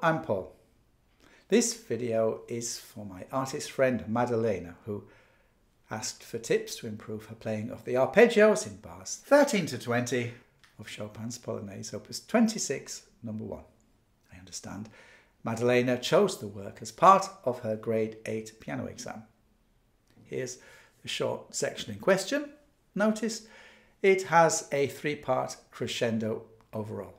Hello, I'm Paul. This video is for my artist friend Madalena, who asked for tips to improve her playing of the arpeggios in bars 13 to 20 of Chopin's Polonaise Opus 26, number 1. I understand Madalena chose the work as part of her grade 8 piano exam. Here's the short section in question. Notice it has a 3-part crescendo overall.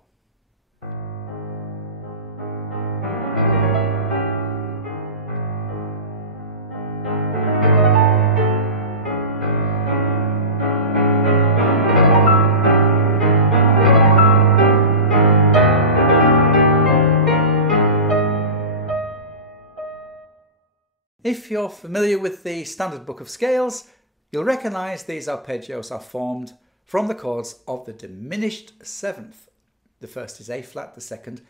If you're familiar with the Standard Book of Scales, you'll recognise these arpeggios are formed from the chords of the diminished seventh. The first is A flat, the second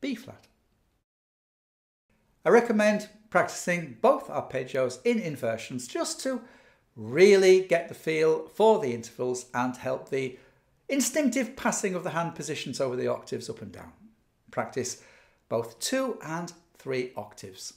B flat. I recommend practicing both arpeggios in inversions just to really get the feel for the intervals and help the instinctive passing of the hand positions over the octaves up and down. Practice both 2 and 3 octaves.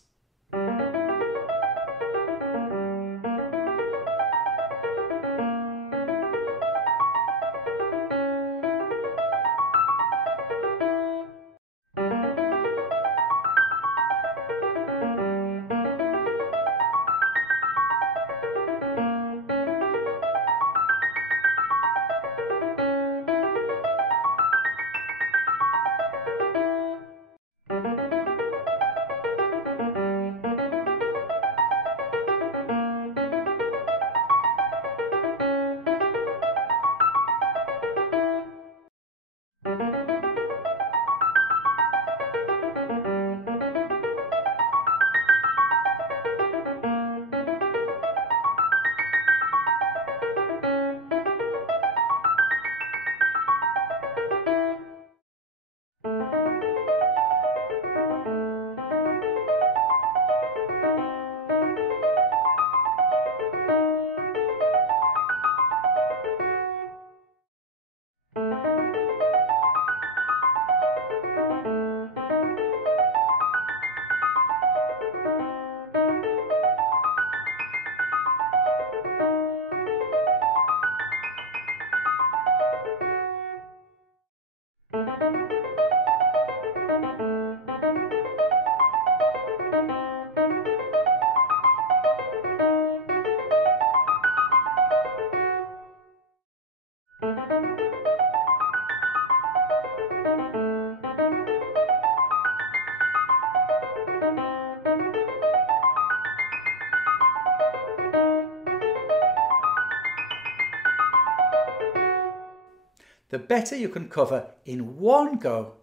The better you can cover in one go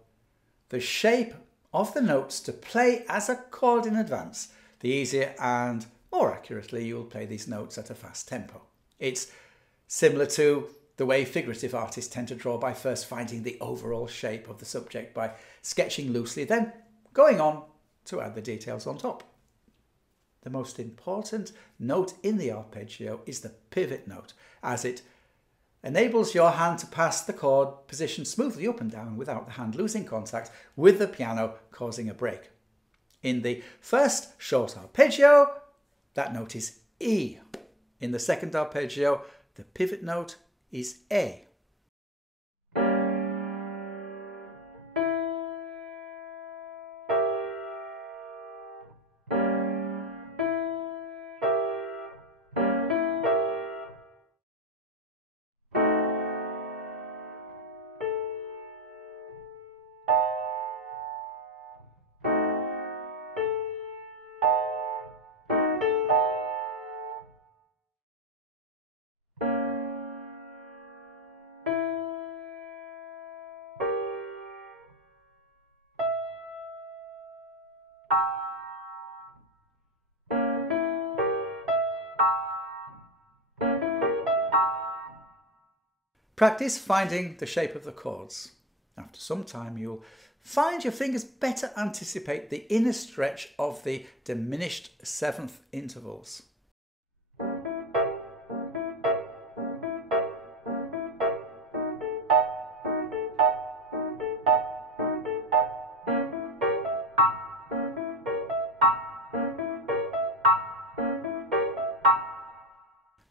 the shape of the notes to play as a chord in advance, the easier and more accurately you'll play these notes at a fast tempo. It's similar to the way figurative artists tend to draw by first finding the overall shape of the subject by sketching loosely, then going on to add the details on top. The most important note in the arpeggio is the pivot note, as it enables your hand to pass the chord position smoothly up and down without the hand losing contact with the piano, causing a break. In the first short arpeggio, that note is E. In the second arpeggio, the pivot note is A. Practice finding the shape of the chords. After some time, you'll find your fingers better anticipate the inner stretch of the diminished seventh intervals.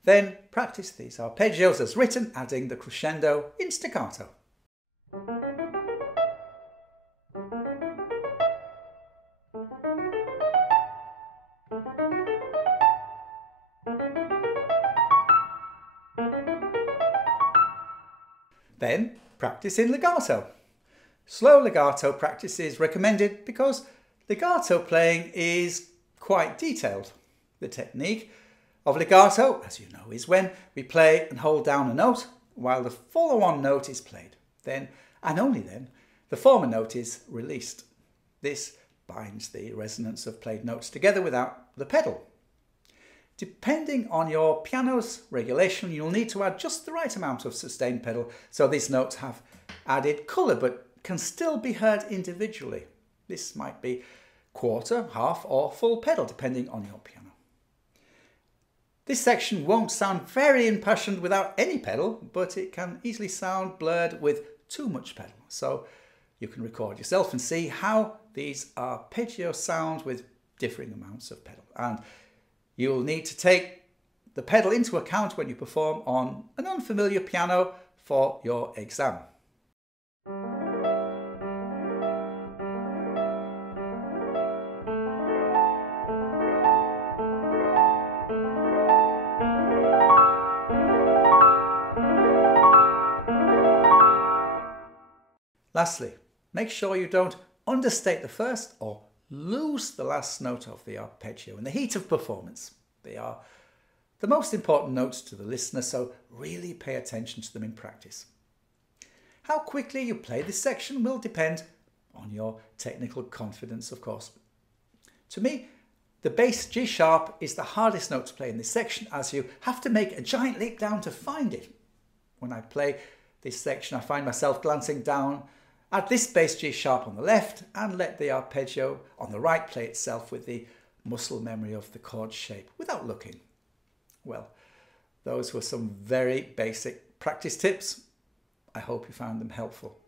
Then practice these arpeggios as written, adding the crescendo in staccato. Then practice in legato. Slow legato practice is recommended because legato playing is quite detailed. The technique of legato, as you know, is when we play and hold down a note while the follow-on note is played. Then, and only then, the former note is released. This binds the resonance of played notes together without the pedal. Depending on your piano's regulation, you'll need to add just the right amount of sustain pedal so these notes have added colour but can still be heard individually. This might be quarter, half or full pedal depending on your piano. This section won't sound very impassioned without any pedal, but it can easily sound blurred with too much pedal. So you can record yourself and see how these arpeggios sound with differing amounts of pedal. And you'll need to take the pedal into account when you perform on an unfamiliar piano for your exam. Lastly, make sure you don't understate the first or lose the last note of the arpeggio in the heat of performance. They are the most important notes to the listener, so really pay attention to them in practice. How quickly you play this section will depend on your technical confidence, of course. To me, the bass G sharp is the hardest note to play in this section, as you have to make a giant leap down to find it. When I play this section, I find myself glancing down at this bass G sharp on the left and let the arpeggio on the right play itself with the muscle memory of the chord shape without looking. Well, those were some very basic practice tips. I hope you found them helpful.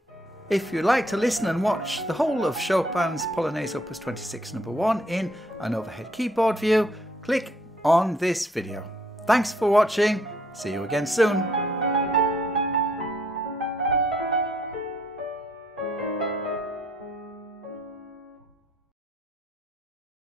If you'd like to listen and watch the whole of Chopin's Polonaise Opus 26 No. 1 in an overhead keyboard view, click on this video. Thanks for watching. See you again soon.